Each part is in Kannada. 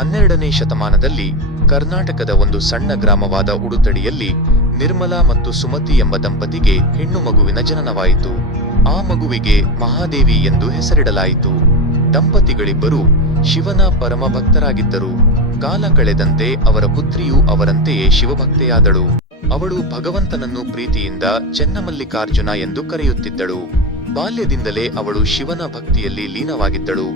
12ನೇ ಶತಮಾನದಲ್ಲಿ ಕರ್ನಾಟಕದ ಒಂದು ಸಣ್ಣ ಗ್ರಾಮವಾದ ಉಡುತಡಿಯಲ್ಲಿ ನಿರ್ಮಲಾ ಮತ್ತು ಸುಮತಿ ಎಂಬ ದಂಪತಿಗೆ ಹೆಣ್ಣು ಮಗುವಿನ ಜನನವಾಯಿತು. ಆ ಮಗುವಿಗೆ ಮಹಾದೇವಿ ಎಂದು ಹೆಸರಿಡಲಾಯಿತು. ದಂಪತಿಗಳಿಬ್ಬರು ಶಿವನ ಪರಮ ಭಕ್ತರಾಗಿದ್ದರು. ಕಾಲ ಕಳೆದಂತೆ ಅವರ ಪುತ್ರಿಯು ಅವರಂತೆಯೇ ಶಿವಭಕ್ತೆಯಾದಳು. ಅವಳು ಭಗವಂತನನ್ನು ಪ್ರೀತಿಯಿಂದ ಚೆನ್ನಮಲ್ಲಿಕಾರ್ಜುನ ಎಂದು ಕರೆಯುತ್ತಿದ್ದಳು. ಬಾಲ್ಯದಿಂದಲೇ ಅವಳು ಶಿವನ ಭಕ್ತಿಯಲ್ಲಿ ಲೀನವಾಗಿದ್ದಳು.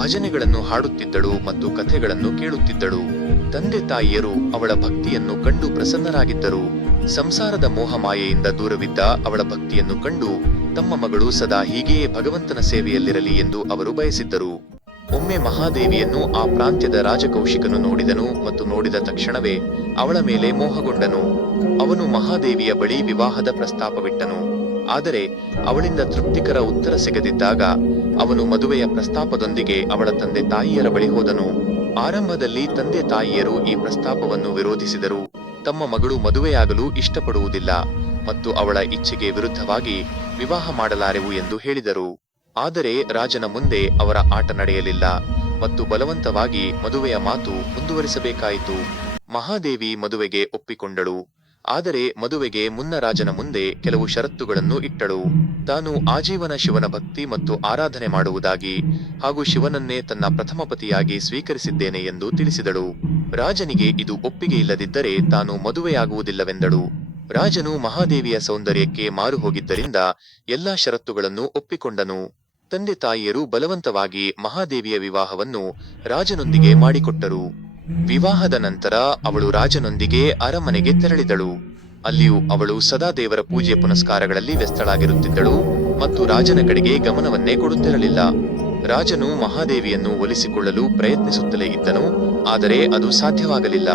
ಭಜನೆಗಳನ್ನು ಹಾಡುತ್ತಿದ್ದಳು ಮತ್ತು ಕಥೆಗಳನ್ನು ಕೇಳುತ್ತಿದ್ದಳು. ತಂದೆ ತಾಯಿಯರು ಅವಳ ಭಕ್ತಿಯನ್ನು ಕಂಡು ಪ್ರಸನ್ನರಾಗಿದ್ದರು. ಸಂಸಾರದ ಮೋಹಮಾಯೆಯಿಂದ ದೂರವಿದ್ದ ಅವಳ ಭಕ್ತಿಯನ್ನು ಕಂಡು ತಮ್ಮ ಮಗಳು ಸದಾ ಹೀಗೆಯೇ ಭಗವಂತನ ಸೇವೆಯಲ್ಲಿರಲಿ ಎಂದು ಅವರು ಬಯಸಿದ್ದರು. ಒಮ್ಮೆ ಮಹಾದೇವಿಯನ್ನು ಆ ಪ್ರಾಂತ್ಯದ ರಾಜಕೌಶಿಕನು ನೋಡಿದನು ಮತ್ತು ನೋಡಿದ ತಕ್ಷಣವೇ ಅವಳ ಮೇಲೆ ಮೋಹಗೊಂಡನು. ಅವನು ಮಹಾದೇವಿಯ ಬಳಿ ವಿವಾಹದ ಪ್ರಸ್ತಾಪವಿಟ್ಟನು. ಆದರೆ ಅವಳಿಂದ ತೃಪ್ತಿಕರ ಉತ್ತರ ಸಿಗದಿದ್ದಾಗ ಅವನು ಮದುವೆಯ ಪ್ರಸ್ತಾಪದೊಂದಿಗೆ ಅವಳ ತಂದೆ ತಾಯಿಯರ ಬಳಿ ಹೋದನು. ಆರಂಭದಲ್ಲಿ ತಂದೆ ತಾಯಿಯರು ಈ ಪ್ರಸ್ತಾಪವನ್ನು ವಿರೋಧಿಸಿದರು. ತಮ್ಮ ಮಗಳು ಮದುವೆಯಾಗಲು ಇಷ್ಟಪಡುವುದಿಲ್ಲ ಮತ್ತು ಅವಳ ಇಚ್ಛೆಗೆ ವಿರುದ್ಧವಾಗಿ ವಿವಾಹ ಮಾಡಲಾರೆವು ಎಂದು ಹೇಳಿದರು. ಆದರೆ ರಾಜನ ಮುಂದೆ ಅವರ ಆಟ ನಡೆಯಲಿಲ್ಲ ಮತ್ತು ಬಲವಂತವಾಗಿ ಮದುವೆಯ ಮಾತು ಮುಂದುವರಿಸಬೇಕಾಯಿತು. ಮಹಾದೇವಿ ಮದುವೆಗೆ ಒಪ್ಪಿಕೊಂಡಳು. ಆದರೆ ಮದುವೆಗೆ ಮುನ್ನ ರಾಜನ ಮುಂದೆ ಕೆಲವು ಷರತ್ತುಗಳನ್ನು ಇಟ್ಟಳು. ತಾನು ಆಜೀವನ ಶಿವನ ಭಕ್ತಿ ಮತ್ತು ಆರಾಧನೆ ಮಾಡುವುದಾಗಿ ಹಾಗೂ ಶಿವನನ್ನೇ ತನ್ನ ಪ್ರಥಮ ಪತಿಯಾಗಿ ಸ್ವೀಕರಿಸಿದ್ದೇನೆ ಎಂದು ತಿಳಿಸಿದಳು. ರಾಜನಿಗೆ ಇದು ಒಪ್ಪಿಗೆ ಇಲ್ಲದಿದ್ದರೆ ತಾನು ಮದುವೆಯಾಗುವುದಿಲ್ಲವೆಂದಳು. ರಾಜನು ಮಹಾದೇವಿಯ ಸೌಂದರ್ಯಕ್ಕೆ ಮಾರು ಹೋಗಿದ್ದರಿಂದ ಎಲ್ಲಾ ಷರತ್ತುಗಳನ್ನು ಒಪ್ಪಿಕೊಂಡನು. ತಂದೆ ತಾಯಿಯರು ಬಲವಂತವಾಗಿ ಮಹಾದೇವಿಯ ವಿವಾಹವನ್ನು ರಾಜನೊಂದಿಗೆ ಮಾಡಿಕೊಟ್ಟರು. ವಿವಾಹದ ನಂತರ ಅವಳು ರಾಜನೊಂದಿಗೆ ಅರಮನೆಗೆ ತೆರಳಿದಳು. ಅಲ್ಲಿಯೂ ಅವಳು ಸದಾ ದೇವರ ಪೂಜೆ ಪುನಸ್ಕಾರಗಳಲ್ಲಿ ವ್ಯಸ್ತಳಾಗಿರುತ್ತಿದ್ದಳು ಮತ್ತು ರಾಜನ ಕಡೆಗೆ ಗಮನವನ್ನೇ ಕೊಡುತ್ತಿರಲಿಲ್ಲ. ರಾಜನು ಮಹಾದೇವಿಯನ್ನು ಒಲಿಸಿಕೊಳ್ಳಲು ಪ್ರಯತ್ನಿಸುತ್ತಲೇ ಇದ್ದನು, ಆದರೆ ಅದು ಸಾಧ್ಯವಾಗಲಿಲ್ಲ.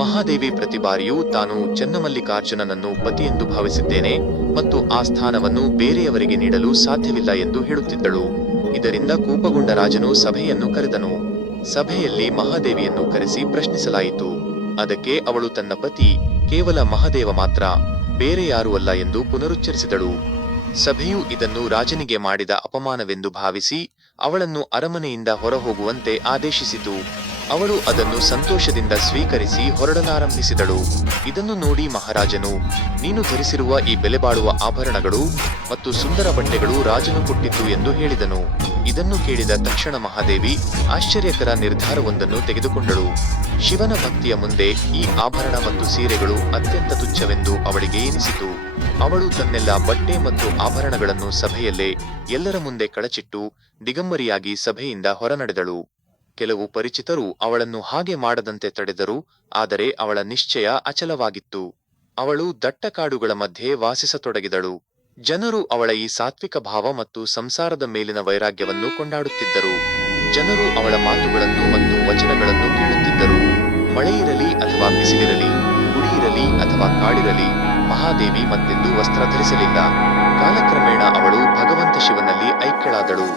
ಮಹಾದೇವಿ ಪ್ರತಿ ಬಾರಿಯೂ ತಾನು ಚೆನ್ನಮಲ್ಲಿಕಾರ್ಜುನನನ್ನು ಪತಿಯೆಂದು ಭಾವಿಸಿದ್ದೇನೆ ಮತ್ತು ಆ ಸ್ಥಾನವನ್ನು ಬೇರೆಯವರಿಗೆ ನೀಡಲು ಸಾಧ್ಯವಿಲ್ಲ ಎಂದು ಹೇಳುತ್ತಿದ್ದಳು. ಇದರಿಂದ ಕೋಪಗೊಂಡ ರಾಜನು ಸಭೆಯನ್ನು ಕರೆದನು. ಸಭೆಯಲ್ಲಿ ಮಹಾದೇವಿಯನ್ನು ಕರೆಸಿ ಪ್ರಶ್ನಿಸಲಾಯಿತು. ಅದಕ್ಕೆ ಅವಳು ತನ್ನ ಪತಿ ಕೇವಲ ಮಹಾದೇವ ಮಾತ್ರ, ಬೇರೆ ಯಾರೂ ಅಲ್ಲ ಎಂದು ಪುನರುಚ್ಚರಿಸಿದಳು. ಸಭೆಯು ಇದನ್ನು ರಾಜನಿಗೆ ಮಾಡಿದ ಅಪಮಾನವೆಂದು ಭಾವಿಸಿ ಅವಳನ್ನು ಅರಮನೆಯಿಂದ ಹೊರಹೋಗುವಂತೆ ಆದೇಶಿಸಿತು. ಅವಳು ಅದನ್ನು ಸಂತೋಷದಿಂದ ಸ್ವೀಕರಿಸಿ ಹೊರಡಲಾರಂಭಿಸಿದಳು. ಇದನ್ನು ನೋಡಿ ಮಹಾರಾಜನು, ನೀನು ಧರಿಸಿರುವ ಈ ಬೆಲೆಬಾಳುವ ಆಭರಣಗಳು ಮತ್ತು ಸುಂದರ ಬಟ್ಟೆಗಳು ರಾಜನು ಕೊಟ್ಟಿದ್ದು ಎಂದು ಹೇಳಿದನು. ಇದನ್ನು ಕೇಳಿದ ತಕ್ಷಣ ಮಹಾದೇವಿ ಆಶ್ಚರ್ಯಕರ ನಿರ್ಧಾರವೊಂದನ್ನು ತೆಗೆದುಕೊಂಡಳು. ಶಿವನ ಭಕ್ತಿಯ ಮುಂದೆ ಈ ಆಭರಣ ಮತ್ತು ಸೀರೆಗಳು ಅತ್ಯಂತ ತುಚ್ಛವೆಂದು ಅವಳಿಗೆ ಎನಿಸಿತು. ಅವಳು ತನ್ನೆಲ್ಲ ಬಟ್ಟೆ ಮತ್ತು ಆಭರಣಗಳನ್ನು ಸಭೆಯಲ್ಲೇ ಎಲ್ಲರ ಮುಂದೆ ಕಳಚಿಟ್ಟು ದಿಗಂಬರಿಯಾಗಿ ಸಭೆಯಿಂದ ಹೊರನಡೆದಳು. ಕೆಲವು ಪರಿಚಿತರು ಅವಳನ್ನು ಹಾಗೆ ಮಾಡದಂತೆ ತಡೆದರು, ಆದರೆ ಅವಳ ನಿಶ್ಚಯ ಅಚಲವಾಗಿತ್ತು. ಅವಳು ದಟ್ಟ ಕಾಡುಗಳ ಮಧ್ಯೆ ವಾಸಿಸತೊಡಗಿದಳು. ಜನರು ಅವಳ ಈ ಸಾತ್ವಿಕ ಭಾವ ಮತ್ತು ಸಂಸಾರದ ಮೇಲಿನ ವೈರಾಗ್ಯವನ್ನು ಕೊಂಡಾಡುತ್ತಿದ್ದರು. ಜನರು ಅವಳ ಮಾತುಗಳನ್ನು ಮತ್ತು ವಚನಗಳನ್ನು ಕೇಳುತ್ತಿದ್ದರು. ಮಳೆಯಿರಲಿ ಅಥವಾ ಬಿಸಿಲಿರಲಿ, ಗುಡಿಯಿರಲಿ ಅಥವಾ ಕಾಡಿರಲಿ, ಮಹಾದೇವಿ ಮತ್ತೆಂದು ವಸ್ತ್ರ ಧರಿಸಲಿಲ್ಲ. ಕಾಲಕ್ರಮೇಣ ಅವಳು ಭಗವಂತ ಶಿವನಲ್ಲಿ ಐಕ್ಯಳಾದಳು.